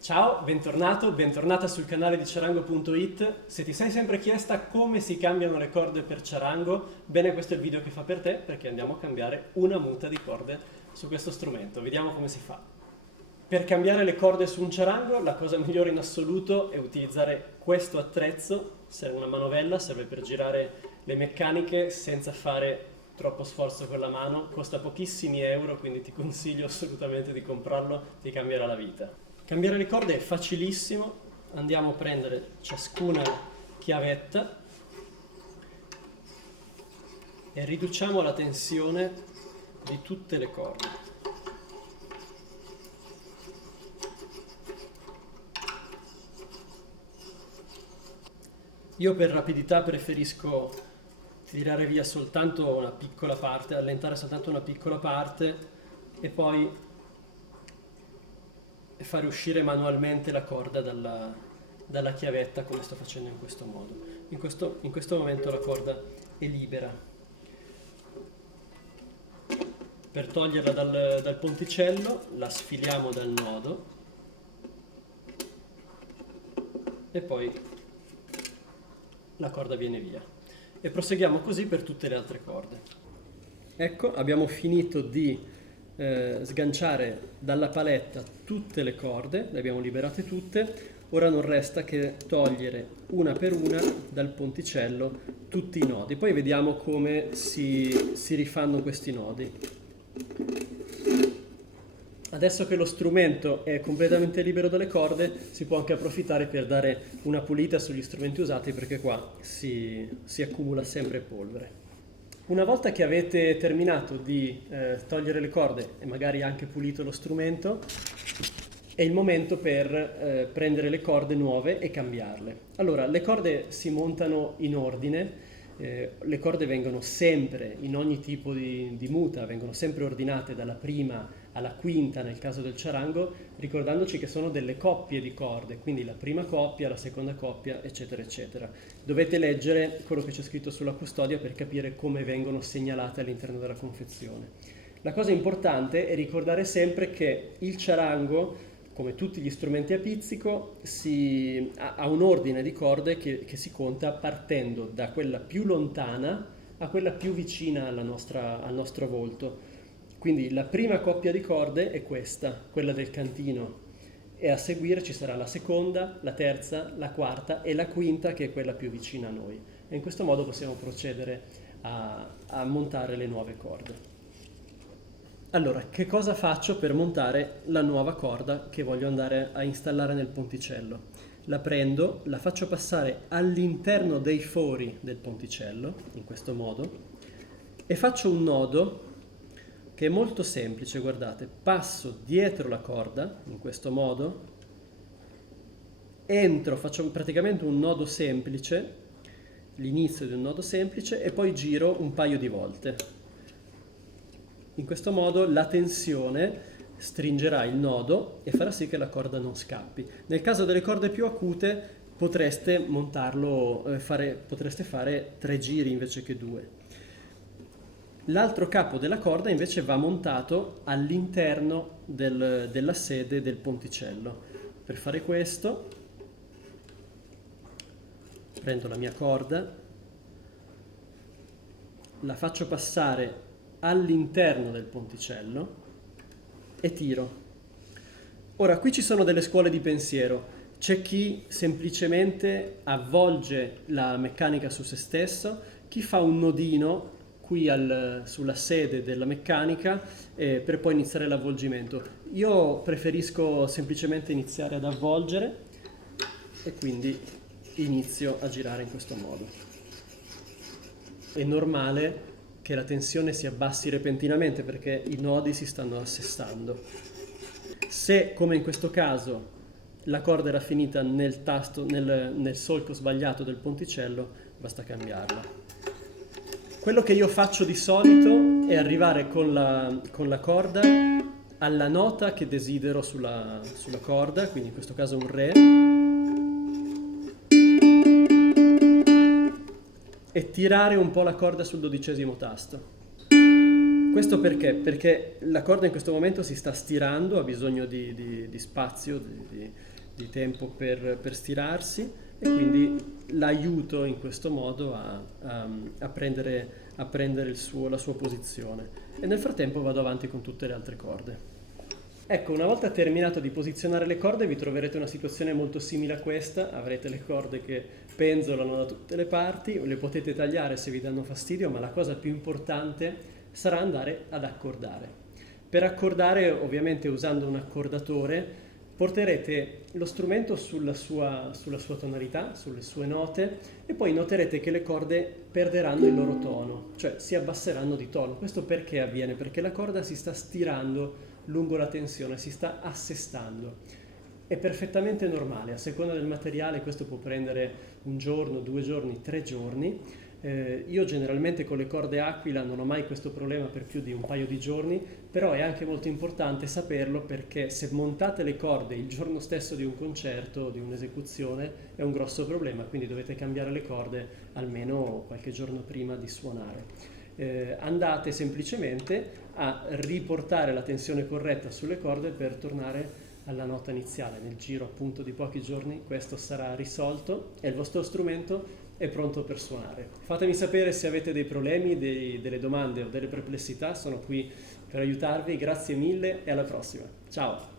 Ciao, bentornato, bentornata sul canale di Ciarango.it. Se ti sei sempre chiesta come si cambiano le corde per Ciarango, bene, questo è il video che fa per te, perché andiamo a cambiare una muta di corde su questo strumento. Vediamo come si fa. Per cambiare le corde su un ciarango, la cosa migliore in assoluto è utilizzare questo attrezzo. Serve una manovella, serve per girare le meccaniche senza fare troppo sforzo con la mano. Costa pochissimi euro, quindi ti consiglio assolutamente di comprarlo, ti cambierà la vita. Cambiare le corde è facilissimo. Andiamo a prendere ciascuna chiavetta e riduciamo la tensione di tutte le corde. Io per rapidità preferisco tirare via soltanto una piccola parte, allentare soltanto una piccola parte e poi fare uscire manualmente la corda dalla chiavetta, come sto facendo in questo modo. In questo momento la corda è libera. Per toglierla dal ponticello la sfiliamo dal nodo e poi la corda viene via. E proseguiamo così per tutte le altre corde. Ecco, abbiamo finito di sganciare dalla paletta tutte le corde, le abbiamo liberate tutte. Ora non resta che togliere una per una dal ponticello tutti i nodi. Poi vediamo come si rifanno questi nodi. Adesso che lo strumento è completamente libero dalle corde, si può anche approfittare per dare una pulita sugli strumenti usati, perché qua si accumula sempre polvere. Una volta che avete terminato di togliere le corde e magari anche pulito lo strumento, è il momento per prendere le corde nuove e cambiarle. Allora, le corde si montano in ordine. Le corde vengono sempre, in ogni tipo di muta, vengono sempre ordinate dalla prima alla quinta nel caso del ciarango, ricordandoci che sono delle coppie di corde, quindi la prima coppia, la seconda coppia, eccetera, eccetera. Dovete leggere quello che c'è scritto sulla custodia per capire come vengono segnalate all'interno della confezione. La cosa importante è ricordare sempre che il ciarango, come tutti gli strumenti a pizzico, ha un ordine di corde che si conta partendo da quella più lontana a quella più vicina al nostro volto. Quindi la prima coppia di corde è questa, quella del cantino, e a seguire ci sarà la seconda, la terza, la quarta e la quinta, che è quella più vicina a noi. E in questo modo possiamo procedere a montare le nuove corde. Allora, che cosa faccio per montare la nuova corda che voglio andare a installare nel ponticello? La prendo, la faccio passare all'interno dei fori del ponticello, in questo modo, e faccio un nodo che è molto semplice, guardate. Passo dietro la corda, in questo modo, entro, faccio praticamente un nodo semplice, l'inizio di un nodo semplice, e poi giro un paio di volte. In questo modo la tensione stringerà il nodo e farà sì che la corda non scappi. Nel caso delle corde più acute potreste fare 3 giri invece che 2. L'altro capo della corda invece va montato all'interno della sede del ponticello. Per fare questo prendo la mia corda, la faccio passare all'interno del ponticello e tiro. Ora, qui ci sono delle scuole di pensiero. C'è chi semplicemente avvolge la meccanica su se stesso, chi fa un nodino qui sulla sede della meccanica per poi iniziare l'avvolgimento. Io preferisco semplicemente iniziare ad avvolgere e quindi inizio a girare in questo modo. È normale che la tensione si abbassi repentinamente perché i nodi si stanno assestando. Se, come in questo caso, la corda era finita nel solco sbagliato del ponticello, basta cambiarla. Quello che io faccio di solito è arrivare con la corda alla nota che desidero sulla corda, quindi in questo caso un Re, e tirare un po' la corda sul 12° tasto. Questo perché? Perché la corda in questo momento si sta stirando, ha bisogno di spazio, di tempo per stirarsi e quindi l'aiuto in questo modo a prendere la sua posizione. E nel frattempo vado avanti con tutte le altre corde. Ecco, una volta terminato di posizionare le corde vi troverete una situazione molto simile a questa, avrete le corde che penzolano da tutte le parti, le potete tagliare se vi danno fastidio, ma la cosa più importante sarà andare ad accordare. Per accordare, ovviamente usando un accordatore, porterete lo strumento sulla sua tonalità, sulle sue note, e poi noterete che le corde perderanno il loro tono, cioè si abbasseranno di tono. Questo perché avviene? Perché la corda si sta stirando lungo la tensione, si sta assestando. È perfettamente normale, a seconda del materiale questo può prendere un giorno, 2 giorni, 3 giorni. Io generalmente con le corde Aquila non ho mai questo problema per più di un paio di giorni, però è anche molto importante saperlo perché se montate le corde il giorno stesso di un concerto, di un'esecuzione, è un grosso problema, quindi dovete cambiare le corde almeno qualche giorno prima di suonare. Andate semplicemente a riportare la tensione corretta sulle corde per tornare alla nota iniziale. Nel giro appunto di pochi giorni questo sarà risolto e il vostro strumento è pronto per suonare. Fatemi sapere se avete dei problemi, delle domande o delle perplessità, sono qui per aiutarvi. Grazie mille e alla prossima. Ciao!